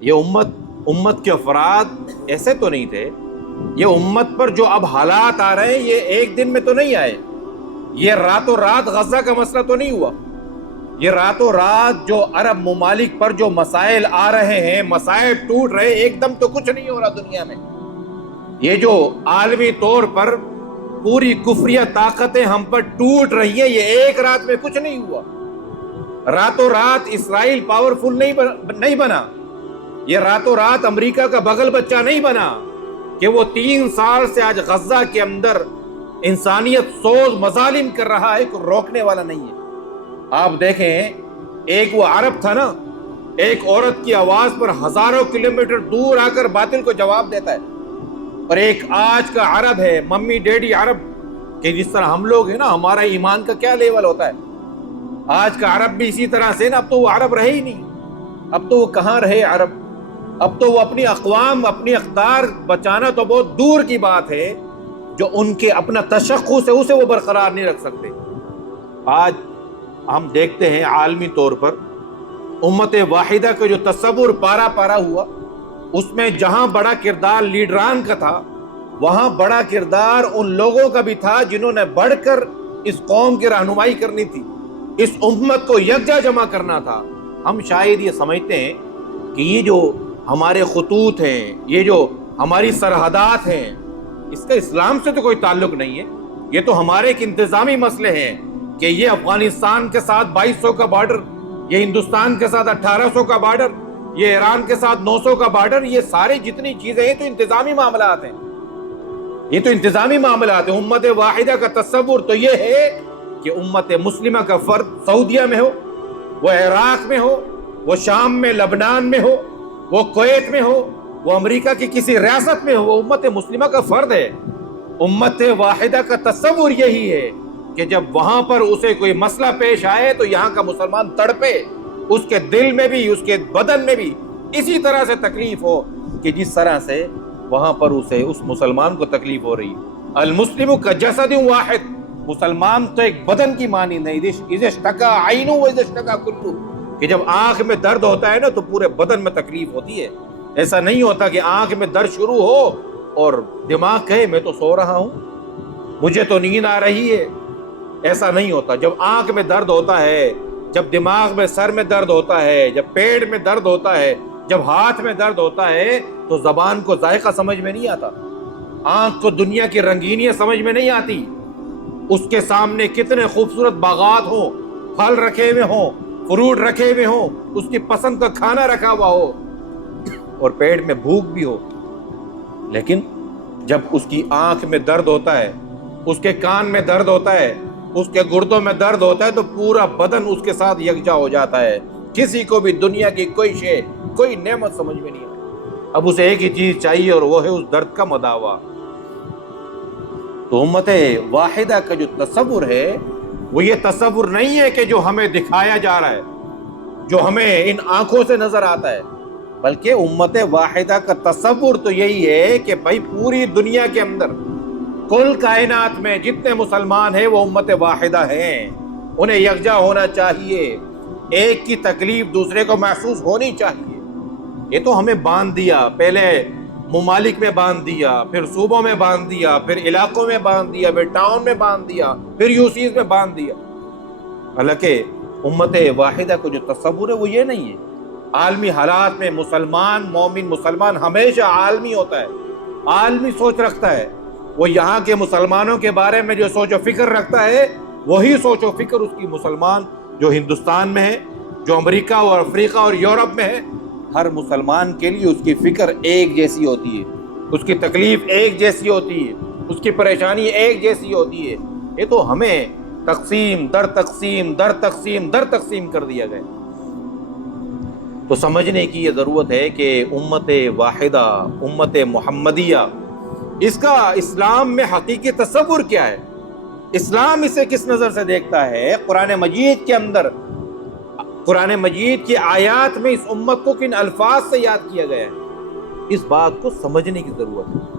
یہ امت کے افراد ایسے تو نہیں تھے. یہ امت پر جو اب حالات آ رہے ہیں یہ ایک دن میں تو نہیں آئے. یہ راتوں رات غزہ کا مسئلہ تو نہیں ہوا. یہ راتوں رات جو عرب ممالک پر جو مسائل آ رہے ہیں، مسائل ٹوٹ رہے، ایک دم تو کچھ نہیں ہو رہا دنیا میں. یہ جو عالمی طور پر پوری کفریہ طاقتیں ہم پر ٹوٹ رہی ہیں، یہ ایک رات میں کچھ نہیں ہوا. راتوں رات اسرائیل پاورفل نہیں بنا. یہ راتوں رات امریکہ کا بغل بچہ نہیں بنا کہ وہ 3 سال سے آج غزہ کے اندر انسانیت سوز مظالم کر رہا ہے، کوئی روکنے والا نہیں ہے. آپ دیکھیں، ایک وہ عرب تھا نا، ایک عورت کی آواز پر ہزاروں کلومیٹر دور آ کر باطل کو جواب دیتا ہے. اور ایک آج کا عرب ہے، ممی ڈیڈی عرب، کہ جس طرح ہم لوگ ہیں نا، ہمارا ایمان کا کیا لیول ہوتا ہے. آج کا عرب بھی اسی طرح سے نا. اب تو وہ عرب رہے ہی نہیں. اب تو وہ کہاں رہے عرب. اب تو وہ اپنی اقوام، اپنی اقدار بچانا تو بہت دور کی بات ہے، جو ان کے اپنا تشخص ہے اسے وہ برقرار نہیں رکھ سکتے. آج ہم دیکھتے ہیں عالمی طور پر امت واحدہ کا جو تصور پارا پارا ہوا، اس میں جہاں بڑا کردار لیڈران کا تھا، وہاں بڑا کردار ان لوگوں کا بھی تھا جنہوں نے بڑھ کر اس قوم کی رہنمائی کرنی تھی، اس امت کو یکجا جمع کرنا تھا. ہم شاید یہ سمجھتے ہیں کہ یہ جو ہمارے خطوط ہیں، یہ جو ہماری سرحدات ہیں، اس کا اسلام سے تو کوئی تعلق نہیں ہے. یہ تو ہمارے ایک انتظامی مسئلے ہیں کہ یہ افغانستان کے ساتھ 2200 کا بارڈر، یہ ہندوستان کے ساتھ 1800 کا بارڈر، یہ ایران کے ساتھ 900 کا بارڈر، یہ ساری جتنی چیزیں ہیں تو انتظامی معاملات ہیں. یہ تو انتظامی معاملات ہیں. امت واحدہ کا تصور تو یہ ہے کہ امت مسلمہ کا فرد سعودیہ میں ہو، وہ عراق میں ہو، وہ شام میں، لبنان میں ہو، وہ کویت میں ہو، وہ امریکہ کی کسی ریاست میں ہو، وہ امت مسلمہ کا فرد ہے. امت واحدہ کا تصور یہی ہے کہ جب وہاں پر اسے کوئی مسئلہ پیش آئے تو یہاں کا مسلمان تڑپے، اس کے دل میں بھی، اس کے بدن میں بھی اسی طرح سے تکلیف ہو کہ جس طرح سے وہاں پر اس مسلمان کو تکلیف ہو رہی. المسلم کجسد واحد، مسلمان تو ایک بدن کی مانند ہے. اذا اشتکا عین و اذا اشتکا کل، کہ جب آنکھ میں درد ہوتا ہے نا تو پورے بدن میں تکلیف ہوتی ہے. ایسا نہیں ہوتا کہ آنکھ میں درد شروع ہو اور دماغ کہے میں تو سو رہا ہوں، مجھے تو نیند آ رہی ہے. ایسا نہیں ہوتا. جب آنکھ میں درد ہوتا ہے، جب دماغ میں، سر میں درد ہوتا ہے، جب پیٹ میں درد ہوتا ہے، جب ہاتھ میں درد ہوتا ہے تو زبان کو ذائقہ سمجھ میں نہیں آتا، آنکھ کو دنیا کی رنگینیاں سمجھ میں نہیں آتی. اس کے سامنے کتنے خوبصورت باغات ہوں، پھل رکھے ہوئے ہوں، فروٹ رکھے ہوئے ہوں، اس کی پسند کا کھانا رکھا ہوا ہو اور پیٹ میں بھوک بھی ہو، لیکن جب اس کی آنکھ میں درد ہوتا ہے، اس کے کان میں درد ہوتا ہے، اس کے گردوں میں درد ہوتا ہے تو پورا بدن اس کے ساتھ یکجا ہو جاتا ہے. کسی کو بھی دنیا کی کوئی شے، کوئی نعمت سمجھ میں نہیں آتی. اب اسے ایک ہی چیز چاہیے اور وہ ہے اس درد کا مداوا. تو امت واحدہ کا جو تصور ہے وہ یہ تصور نہیں ہے کہ جو ہمیں دکھایا جا رہا ہے، جو ہمیں ان آنکھوں سے نظر آتا ہے، بلکہ امت واحدہ کا تصور تو یہی ہے کہ بھائی پوری دنیا کے اندر، کل کائنات میں جتنے مسلمان ہیں وہ امت واحدہ ہیں، انہیں یکجا ہونا چاہیے، ایک کی تکلیف دوسرے کو محسوس ہونی چاہیے. یہ تو ہمیں باندھ دیا، پہلے ممالک میں باندھ دیا، پھر صوبوں میں باندھ دیا، پھر علاقوں میں باندھ دیا، پھر ٹاؤن میں باندھ دیا، پھر یوسیز میں باندھ دیا. حالانکہ امت واحدہ کو جو تصور ہے وہ یہ نہیں ہے. عالمی حالات میں مسلمان، مومن مسلمان ہمیشہ عالمی ہوتا ہے، عالمی سوچ رکھتا ہے. وہ یہاں کے مسلمانوں کے بارے میں جو سوچ و فکر رکھتا ہے وہی سوچ و فکر اس کی مسلمان جو ہندوستان میں ہے، جو امریکہ اور افریقہ اور یورپ میں ہے، ہر مسلمان کے لیے اس کی فکر ایک جیسی ہوتی ہے، اس کی تکلیف ایک جیسی ہوتی ہے، اس کی پریشانی ایک جیسی ہوتی ہے. یہ تو ہمیں تقسیم در تقسیم در تقسیم در تقسیم کر دیا گیا. تو سمجھنے کی یہ ضرورت ہے کہ امت واحدہ، امت محمدیہ، اس کا اسلام میں حقیقی تصور کیا ہے، اسلام اسے کس نظر سے دیکھتا ہے. قرآن مجید کے اندر، قرآن مجید کی آیات میں اس امت کو کن الفاظ سے یاد کیا گیا ہے، اس بات کو سمجھنے کی ضرورت ہے.